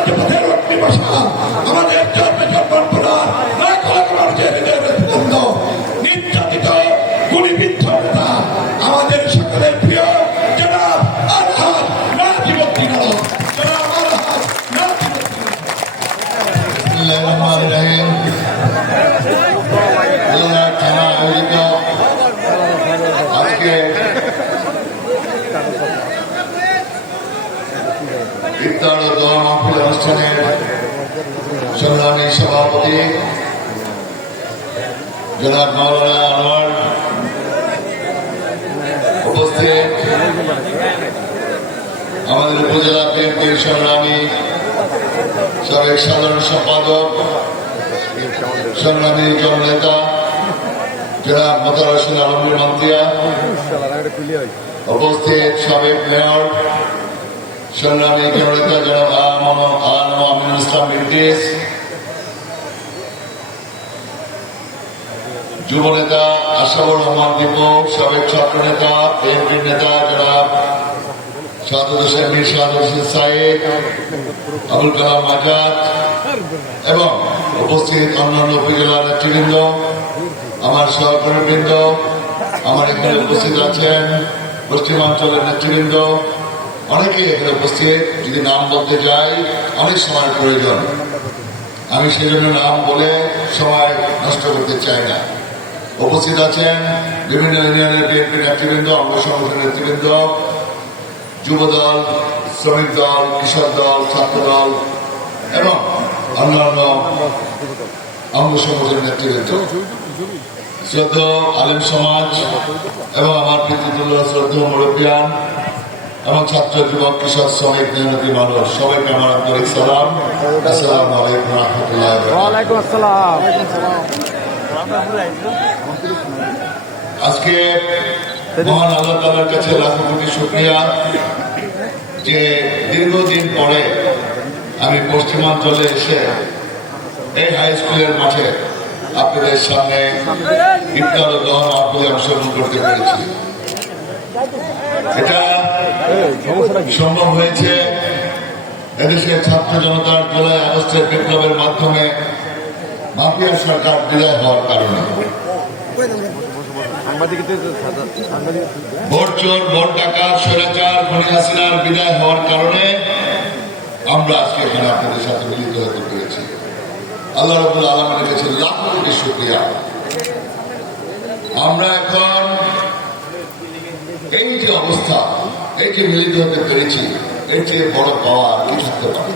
রাজপথের অগ্নিবর্ষা আমাদের নির্যাতিত গুলিবিদ্ধ নেতা আমাদের সকলের প্রিয় জনাব আলহাজ নাজিমুদ্দিন আলম। জনাব আলহাজ আজকে ইফতার ও দোয়া মাহফিল অনুষ্ঠানের সংগ্রামী সভাপতি জনাব মাওলানা আনোয়ার, উপস্থিত আমাদের উপজেলা বিএনপির সংগ্রামী সাবেক সাধারণ সম্পাদক সংগ্রামী জননেতা জনাব মোতার হোসেন আলমগীর মান্তিয়া, উপস্থিত সাবেক মেয়র সংগ্রামী জননেতা জনাব আমিনুল ইসলাম ব্রিটিশ, যুব নেতা আশাফুর রহমান দীপু, সাবেক ছাত্র নেতা বিএনপির নেতা জনাব শাহাদুল হোসেন মীর শাহাদুল হোসেন সাইদ, আবুল কালাম আজাদ এবং উপস্থিত অন্যান্য উপজেলার নেতৃবৃন্দ, আমার সহকর্মীবৃন্দ, আমার এখানে উপস্থিত আছেন পশ্চিমাঞ্চলের নেতৃবৃন্দ, অনেকেই এখানে উপস্থিত। যদি নাম বলতে যাই অনেক সময়ের প্রয়োজন, আমি সেজন্য নাম বলে সময় নষ্ট করতে চাই না। উপস্থিত আছেন বিভিন্ন ইউনিয়নের বিএনপি নেতৃবৃন্দ, অঙ্গ সংগঠনের নেতৃবৃন্দ, যুব দল, শ্রমিক দল, কৃষক দল, ছাত্র দল এবং অন্যান্য অঙ্গ সংগঠনের নেতৃবৃন্দ, শ্রদ্ধা আলেম সমাজ এবং আমার পিতৃতুল্য শ্রদ্ধা মুরব্বিয়ান এবং ছাত্র যুবক কৃষক শ্রমিক মেহনতি মানুষ, সবাইকে আমার আন্তরিক সালাম। আসসালামু আলাইকুম রহমতুল্লাহ। ওয়ালাইকুম আসসালাম। আজকে মহান আল্লাহ তাআলার কাছে লাখো কোটি শুকরিয়া যে দীর্ঘদিন পরে আমি পশ্চিমাঞ্চলে এসে এই হাই স্কুলের মাঠে আপনাদের সামনে ইফতার ও দোয়া মাহফিলে অংশগ্রহণ করতে পেরেছি। এটা সম্ভব হয়েছে এদেশের ছাত্র জনতার জুলাই আগস্টের বিপ্লবের মাধ্যমে মাফিয়া সরকার বিদায় হওয়ার কারণে, ভোট চোর, ভোট ডাকাত, স্বৈরাচার খুনি হাসিনার বিদায় হওয়ার কারণে আমরা আজকে এখানে আপনাদের সাথে মিলিত হতে পেরেছি। আল্লাহ রাব্বুল আলামিনের কাছে লাখো কোটি শুকরিয়া। আমরা এখন এই যে অবস্থা, এই যে মিলিত হতে পেরেছি, এর চেয়ে বড় পাওয়া আর কি থাকতে পারে?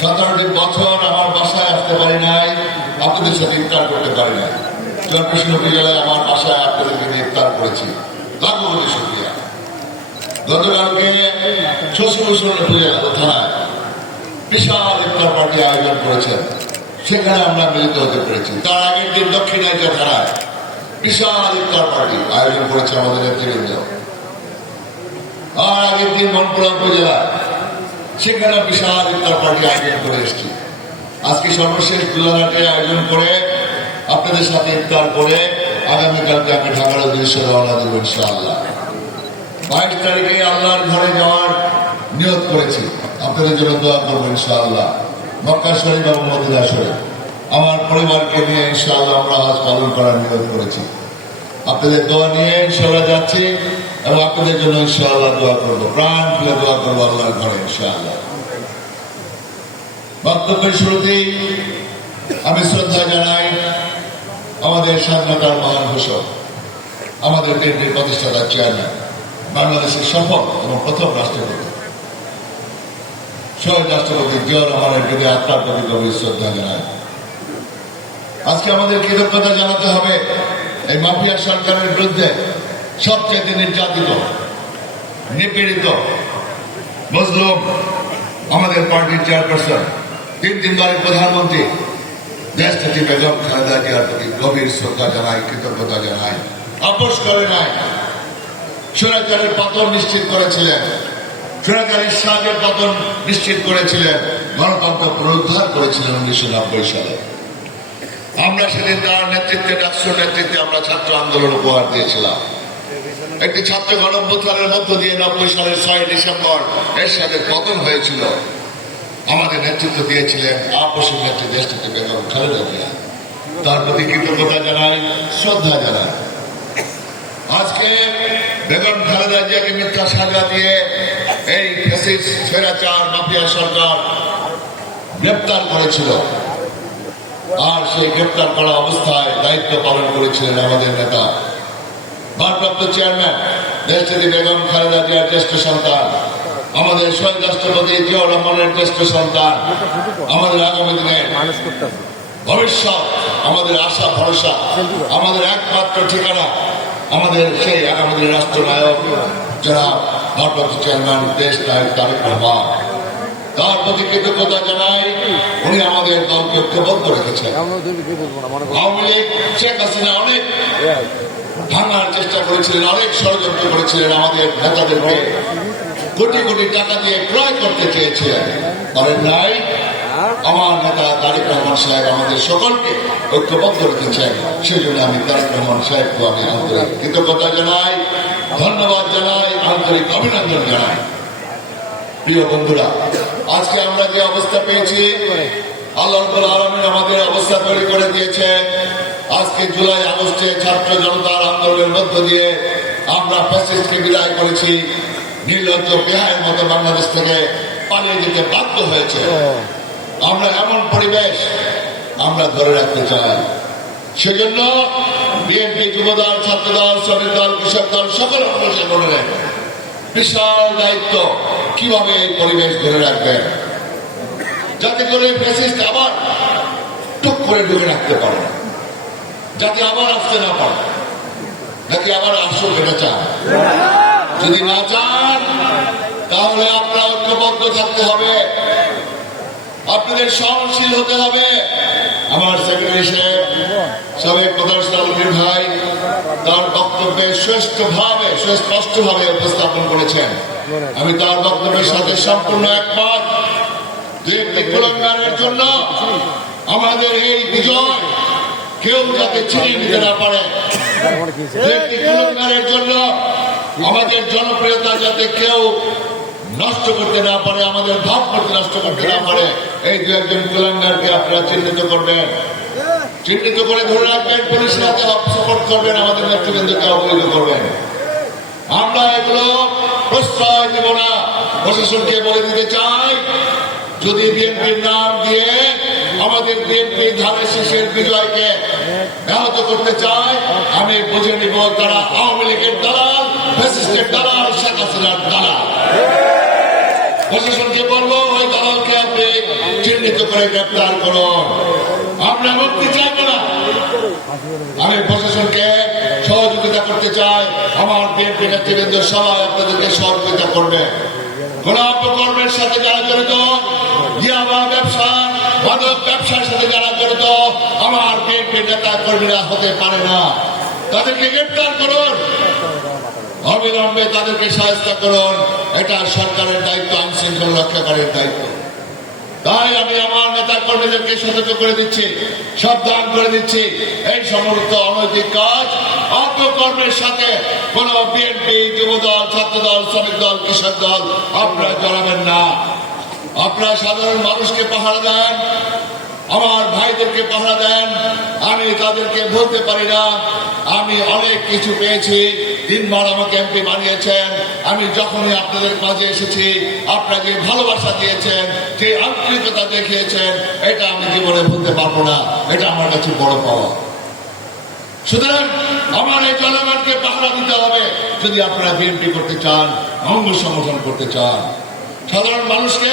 17টি বছর আমার বাসায় আসতে পারি নাই, আপনাদের সাথে ইফতার করতে পারি নাই। জনকৃষ্ণ উপজেলায় আমার বাসায় আপনাদেরকে নিয়ে ইফতার করেছি, লাখো কোটি শুকরিয়া। গতকালকে শশীভূষণ উপজেলা থানায় বিশাল ইফতার পার্টি আয়োজন করেছেন, সেখানে আমরা মিলিত হতে পেরেছি। তার আগের দিন দক্ষিণাঞ্চল থানায় বিশাল ইফতার পার্টি আয়োজন করেছে আমাদের নেতৃবৃন্দ। আর আগের দিন মনপুরা উপজেলা, সেখানে বিশাল ইফতার পার্টি আয়োজন করে এসেছি। আজকে সর্বশেষ গোলাঘাটে আয়োজন করে আপনাদের সাথে ইফতার করে আগামীকালকে আমি ঢাকার উদ্দেশ্যে রওনা দেব ইনশাআল্লাহ। 22 তারিখে আল্লাহর ঘরে যাওয়ার নিয়ত করেছি, আপনাদের জন্য দোয়া করবো ইনশাআল্লাহ। মক্কা শরীফ এবং মদিনা শরীফ আমার পরিবারকে নিয়ে ইনশাআল্লাহ আমরা হজ পালন করার নিয়ত করেছি। আপনাদের দোয়া নিয়ে ইনশাআল্লাহ যাচ্ছি এবং আপনাদের জন্য ইনশাআল্লাহ দোয়া করবো, প্রাণ খুলে দোয়া করবো আল্লাহর ঘরে ইনশাআল্লাহ। বক্তব্যের শুরুতেই আমি শ্রদ্ধা জানাই আমাদের স্বাধীনতার মহান ঘোষক, আমাদের বিএনপির প্রতিষ্ঠাতা চেয়ারম্যান, বাংলাদেশের সফল এবং প্রথম রাষ্ট্রপতি শহীদ রাষ্ট্রপতি জিয়াউর রহমানের প্রতি আত্মার প্রতি গভীর শ্রদ্ধা জানাই। আজকে আমাদের কৃতজ্ঞতা জানাতে হবে এই মাফিয়া সরকারের বিরুদ্ধে সবচেয়ে নির্যাতিত, নিপীড়িত, মজলুম আমাদের পার্টির চেয়ারপারসন, 3 বারের প্রধানমন্ত্রী দেশটি বেগম খালেদা জিয়ার প্রতি গভীর শ্রদ্ধা জানাই, কৃতজ্ঞতা জানাই। আপোষ করে নাই, স্বৈরাচারের পতন নিশ্চিত করেছিলেন, স্বৈরাচারী শাহের পতন নিশ্চিত করেছিলেন, গণতন্ত্র পুনরুদ্ধার করেছিলেন 1990 সালে। আমরা সেদিন তার নেতৃত্বে, ডাকসুর নেতৃত্বে আমরা ছাত্র আন্দোলন উপহার দিয়েছিলাম। একটি ছাত্র গণঅভ্যুত্থানের মধ্য দিয়ে 90 সালের 6 ডিসেম্বর এরশাদের পতন হয়েছিল। আমাদের নেতৃত্ব দিয়েছিলেন আপসী নেত্রী দেশটিতে বেগম খালেদা জিয়া। তার প্রতি কৃতজ্ঞতা জানাই, শ্রদ্ধা জানাই। আজকে বেগম খালেদা জিয়াকে মিথ্যা সাজা দিয়ে এই ফ্যাসিস্ট স্বৈরাচার মাফিয়া সরকার গ্রেপ্তার করেছিল, আর সেই গ্রেপ্তার করা অবস্থায় দায়িত্ব পালন করেছিলেন আমাদের নেতা ভারপ্রাপ্ত চেয়ারম্যান দেশটি বেগম খালেদা জিয়ার জ্যেষ্ঠ সন্তান, আমাদের শহীদ রাষ্ট্রপতি জিয়াউর রহমানের জ্যেষ্ঠ সন্তান, আমাদের আগামী দিনের ভবিষ্যৎ, আমাদের আশা ভরসা, আমাদের একমাত্র ঠিকানা, আমাদের সেই আগামী দিনের রাষ্ট্রনায়ক যারা ভারপ্রাপ্ত চেয়ারম্যান দেশ নায়ক তারেক রহমান। তার প্রতি কৃতজ্ঞতা জানাই, উনি আমাদের দলকে ঐক্যবদ্ধ রেখেছেন। আওয়ামী লীগ শেখ হাসিনা অনেক ভাঙার চেষ্টা করেছিলেন, অনেক ষড়যন্ত্র করেছিলেন, আমাদের নেতাদেরকে কোটি কোটি টাকা দিয়ে ক্রয় করতে চেয়েছিলেন, পারেন নাই। আমার নেতা তারেক রহমান সাহেব আমাদের সকলকে ঐক্যবদ্ধ রেখেছেন, সেই জন্য আমি তারেক রহমান সাহেবকে আমি আন্তরিক কৃতজ্ঞতা জানাই, ধন্যবাদ জানাই, আন্তরিক অভিনন্দন জানাই। প্রিয় বন্ধুরা, আজকে আমরা যে অবস্থা পেয়েছি, আল্লাহ রাব্বুল আলামিন আমাদের অবস্থা তৈরি করে দিয়েছে। আজকে জুলাই আগস্টে ছাত্র জনতার আন্দোলনের মধ্য দিয়ে আমরা ফ্যাসিস্টকে বিদায় করেছি। নির্লজ্জ বেহায়ের মতো বাংলাদেশ থেকে পালিয়ে যেতে বাধ্য হয়েছে। আমরা এমন পরিবেশ আমরা ধরে রাখতে চাই, সেজন্য বিএনপি, যুবদল, ছাত্রদল, শ্রমিক দল, কৃষক দল সকল সংগঠনের বিশাল দায়িত্ব কিভাবে এই পরিবেশ ধরে রাখবেন, যাতে করে ফ্যাসিস্ট আবার টুক করে ঢুকে রাখতে পারে, যাতে আবার আসতে না পারে, নাকি আবার আসুক এটা চান। যদি না চান তাহলে আপনার ঐক্যবদ্ধ থাকতে হবে, আপনাদের সহনশীল হতে হবে। আমার সেক্রেটারি সাহেব সাবেক প্রধান আলমগীর ভাই তার বক্তব্যে সুস্পষ্টভাবে উপস্থাপন করেছেন। আমি তার বক্তব্যের সাথে সম্পূর্ণ একমত। দুই কুলাঙ্গারের জন্য আমাদের এই বিজয় কেউ যাতে ছিনিয়ে নিতে না পারে, দুই কুলাঙ্গারের জন্য আমাদের জনপ্রিয়তা যাতে কেউ নষ্ট করতে না পারে, আমাদের ভাবমূর্তি নষ্ট করতে না পারে, এই দু একজন কুলাঙ্গারকে আপনারা চিহ্নিত করবেন, চিহ্নিত করে ধরে রাখবেন, পুলিশের হাতে সাপোর্ট করবেন, আমাদের নেতৃবৃন্দকে অবহিত করবেন। আমরা এগুলো প্রশ্রয় দেব না। প্রশাসনকে বলে দিতে চাই, যদি বিএনপির নাম দিয়ে আমাদের বিএনপি ধানের শীষের বিজয়কে ব্যাহত করতে চায়, আমি বুঝে নিব তারা আওয়ামী লীগের দালাল, ফ্যাসিস্টের দালাল, শেখ হাসিনার দালাল। প্রশাসনকে বলবো ওই দালালকে আপনি চিহ্নিত করে গ্রেপ্তার করুন। আমরা মুক্তি চাইব না। আমি প্রশাসনকে সহযোগিতা করতে চাই, আমার বিএনপি নেতৃবৃন্দ সবাই আপনাদেরকে সহযোগিতা করবে। গোলাপকর্মের সাথে যারা জড়িত, ইয়াবা ব্যবসা, মাদক ব্যবসার সাথে যারা জড়িত, আমার বিএনপি নেতা কর্মীরা হতে পারে না। তাদেরকে গ্রেপ্তার করুন, অবিলম্বে তাদেরকে সাহায্য করুন। এটা সরকারের দায়িত্ব, আইন শৃঙ্খলা রক্ষাকারীর দায়িত্ব। তাই আমি আমার নেতা কর্মীদেরকে সতর্ক করে দিচ্ছি, সাবধান করে দিচ্ছি, এই সমস্ত অনৈতিক কাজ অপকর্মের সাথে কোন বিএনপি, যুবদল, ছাত্রদল, শ্রমিক দল, কৃষক দল আপনারা জড়াবেন না। আপনারা সাধারণ মানুষকে পাহারা দেন, আমার ভাইদেরকে পাহারা দেন। আমি তাদেরকে বলতে পারি না, আমি অনেক কিছু পেয়েছি, 3 বার আমাকে এমপি বানিয়েছেন। আমি যখনই আপনাদের কাজে এসেছি, আপনারা যে ভালোবাসা দিয়েছেন, যে আন্তরিকতা দেখিয়েছেন, এটা আমি জীবনে বলতে পারবো না। এটা আমার কাছে বড় পাওয়া। সুতরাং আমার এই জনগণকে পাহারা দিতে হবে। যদি আপনারা বিএনপি করতে চান, অঙ্গ সংগঠন করতে চান, সাধারণ মানুষকে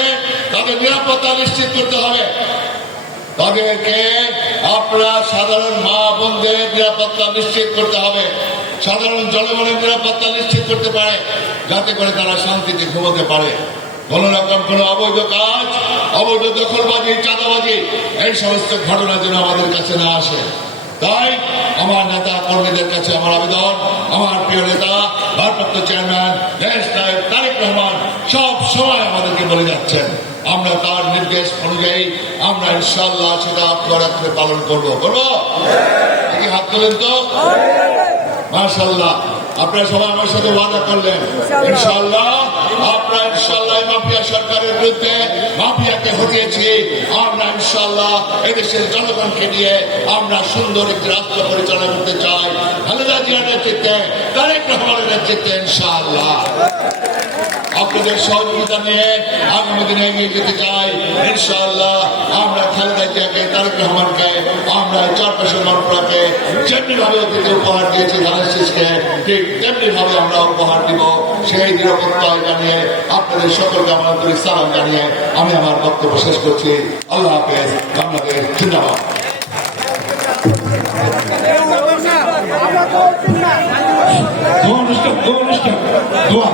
তাদের নিরাপত্তা নিশ্চিত করতে হবে। তাদেরকে আপনারা সাধারণ মা বোনদের নিরাপত্তা নিশ্চিত করতে হবে, সাধারণ জনগণের নিরাপত্তা নিশ্চিত করতে পারে, যাতে করে তারা শান্তিতে ঘুমাতে পারে। কোন রকম কোন অবৈধ কাজ, অবৈধ দখলবাজি, চাঁদাবাজি, এই সমস্ত ঘটনা যেন আমাদের কাছে না আসে। তাই আমার নেতা কর্মীদের কাছে আমার আবেদন, আমার প্রিয় নেতা ভারপ্রাপ্ত চেয়ারম্যান দেশ নায়ক তারেক রহমান সব সময় আমাদেরকে বলে যাচ্ছেন, আমরা তার নির্দেশ অনুযায়ী আমরা ইনশাআল্লাহ সেটা অক্ষরে পালন করবো। হাত তোলেন তো, মাশাআল্লাহ। আপনারা সবাই আমার সাথে ওয়াদা করলেন ইনশাআল্লাহ আপনারা ইনশাআল্লাহ মাফিয়া সরকারের বিরুদ্ধে মাফিয়াকে হটিয়েছি আমরা ইনশাআল্লাহ এদেশের জনগণকে নিয়ে আমরা সুন্দর একটি রাষ্ট্র পরিচালনা করতে চাই খালেদা জিয়ার নেতৃত্বে তারেক রহমানের নেতৃত্বে ইনশাআল্লাহ আপনাদের সহযোগিতা নিয়ে আগামী দিনে এগিয়ে যেতে চাই ইনশাআল্লাহ আমরা খালেদা জিয়াকে তারেক রহমানকে আমরা চারপাশের মানুষকে যেমনি ভাবে অতীতে উপহার দিয়েছি ধানের শীষকে ঠিক তেমনি ভাবে আমরা উপহার দিব সেই নিরাপত্তায় জানিয়ে আপনাদের সকলকে আমার আন্তরিক সালাম জানিয়ে আমি আমার বক্তব্য শেষ করছি আল্লাহ হাফেজ বাংলাদেশ জিন্দাবাদ দোয়া অনুষ্ঠান দোয়া